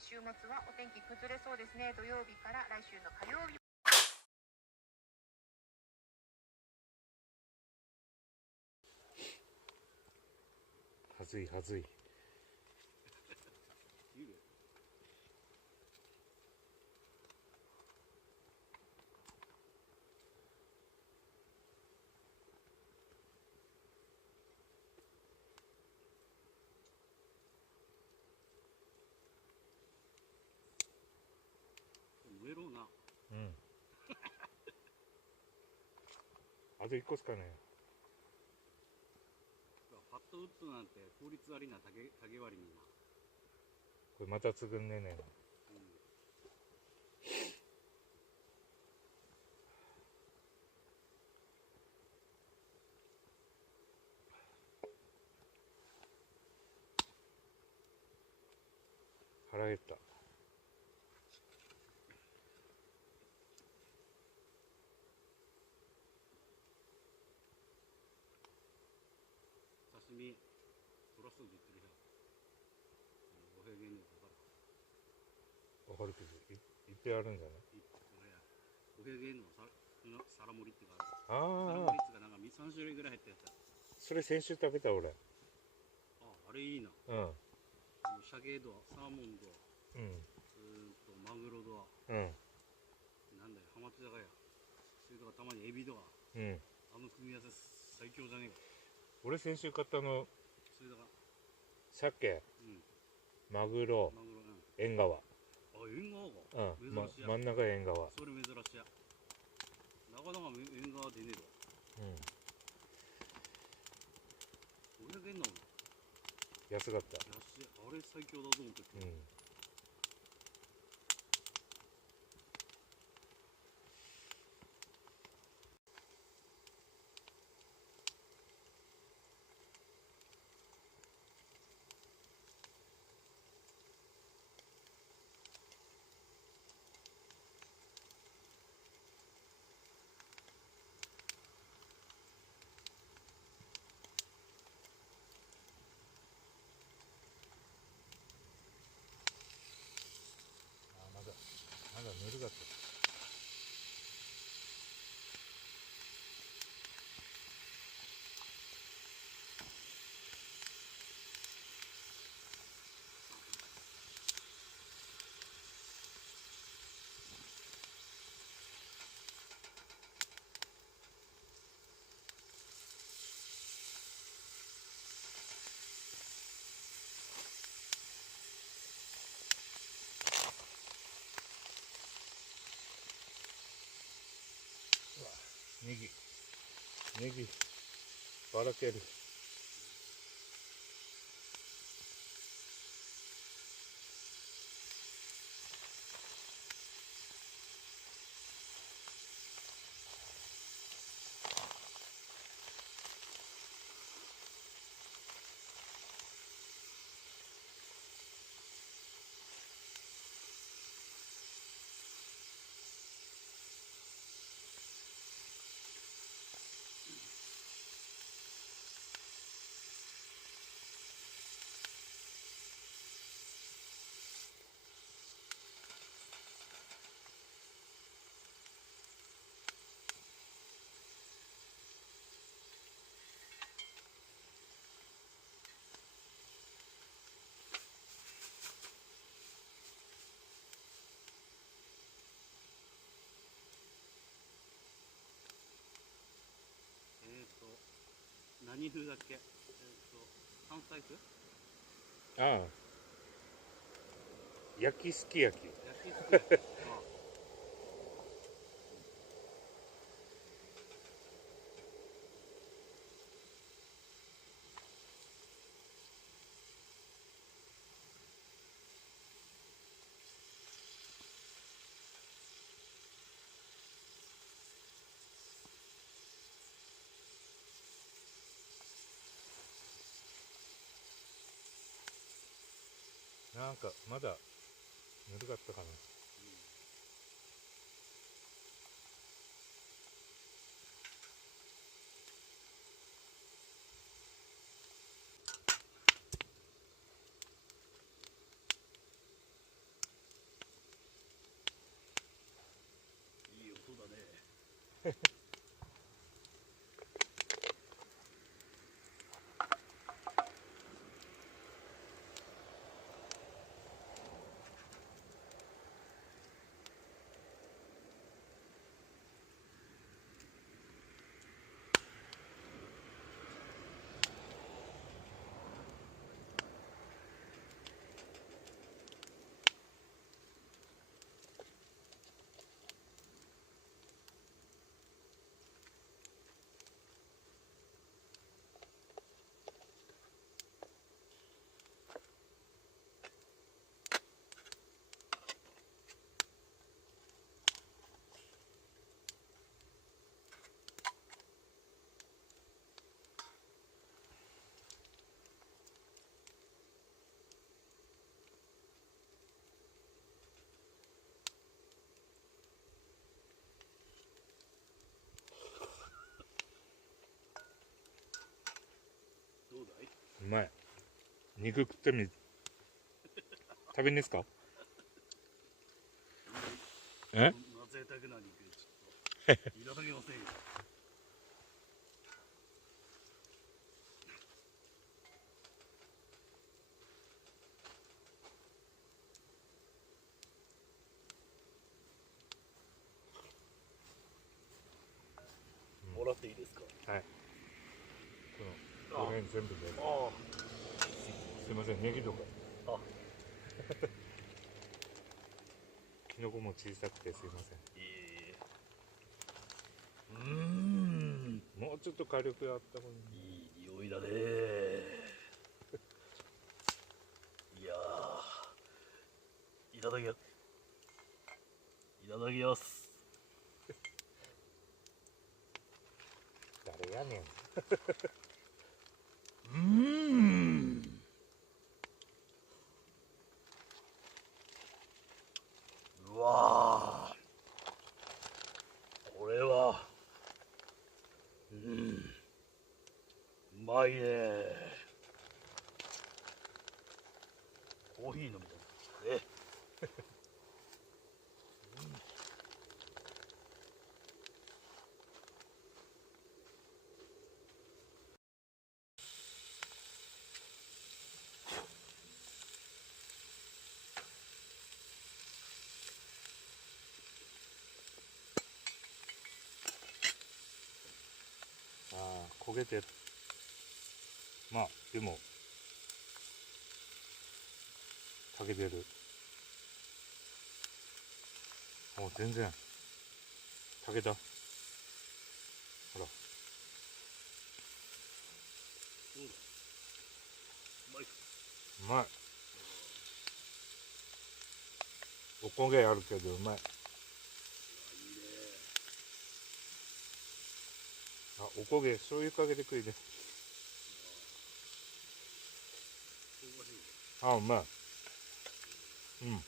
週末はお天気崩れそうですね。土曜日から来週の火曜日。はずいはずい。燃えろうな。うん。あと1個しかねえ。ファットウッドなんて効率悪いな、竹割りにな。これまた作んねえねえな。腹減った。刺身トラスで言ってるよ。お平原にかかる。わかるけど、いっぺんあるんじゃない？お平原の皿盛りっていうか、あ皿盛りっていうか、なんか3種類ぐらい入ったやつ。それ先週食べた俺。あれいいな。うん。鮭ドア、サーモンドア、うん。マグロドア、うん。なんだよ、ハマチだかや。それとかたまにエビドア。うん。あの組み合わせ最強じゃねえか。俺先週買ったの、それだか鮭、マグロ、縁側。あ、縁側か。うん。珍しいや。真ん中縁側。それ珍しいや。なかなか縁側出ねえぞ。500円なの？安かった。安い。あれ最強だと思ってた。まだぬるかった。ネギばらける。何風だっけ？関西風？ああ。焼きすき焼き。焼きすき焼き。なんかまだぬるかったかな。肉食ってみ、食べんですか？え？贅沢な肉ちょっといただけませんよ。もらっていいですか？はい。この辺全部で。あすいません、ネギとか。あ。キノコも小さくてすいません。もうちょっと火力あった方がいい。いい匂いだね。いやー、いただきます。誰やねん。うわー、これはうまいね。コーヒー飲みたいね。ああ、焦げてる。まあ、でも、炊けてる。もう全然、炊けた。ほら。うまい。お焦げあるけどうまい。あ、お焦げ醤油かけてくいで。あ、うまい。うん。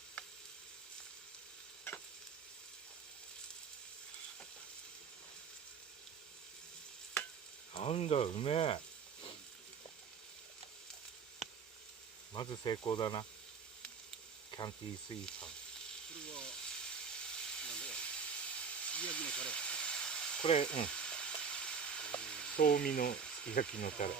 なんだ、うめえ。まず成功だな。キャンティースイーさん。これはなんだよ。すき焼きのタレ。これ、そうみのすき焼きのタレ。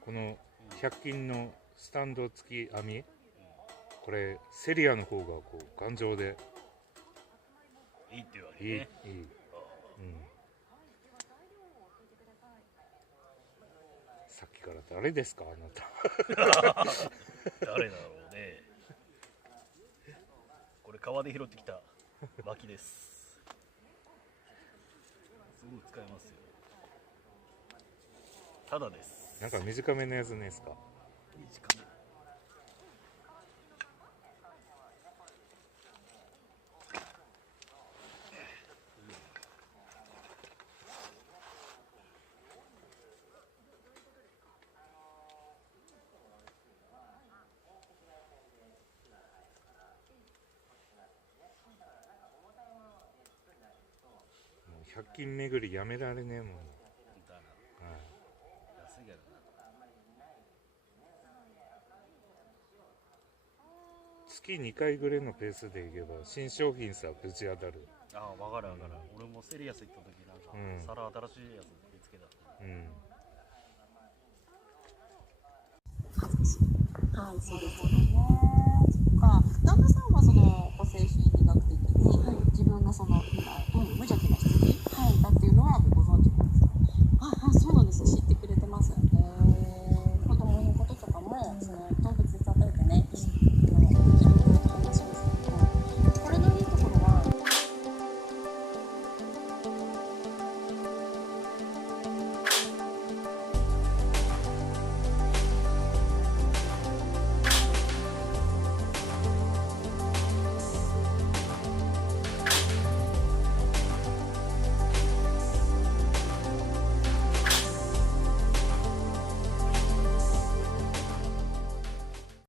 この100均のスタンド付き網、これセリアの方がこう頑丈でいいって言われね。いい、さっきから誰ですか、あなた。誰だろうね。これ川で拾ってきた薪です。すごい使えますよ。ただです。なんか短めのやつねですか。短め。100均巡りやめられねえもん。だな。安いやろな。月2回ぐらいのペースでいけば新商品さぶち当たる。ああ、分かる分かる。俺もセリアス行った時なんか、皿新しいやつ見つけた。はい、そうですね。そっか。旦那さんはその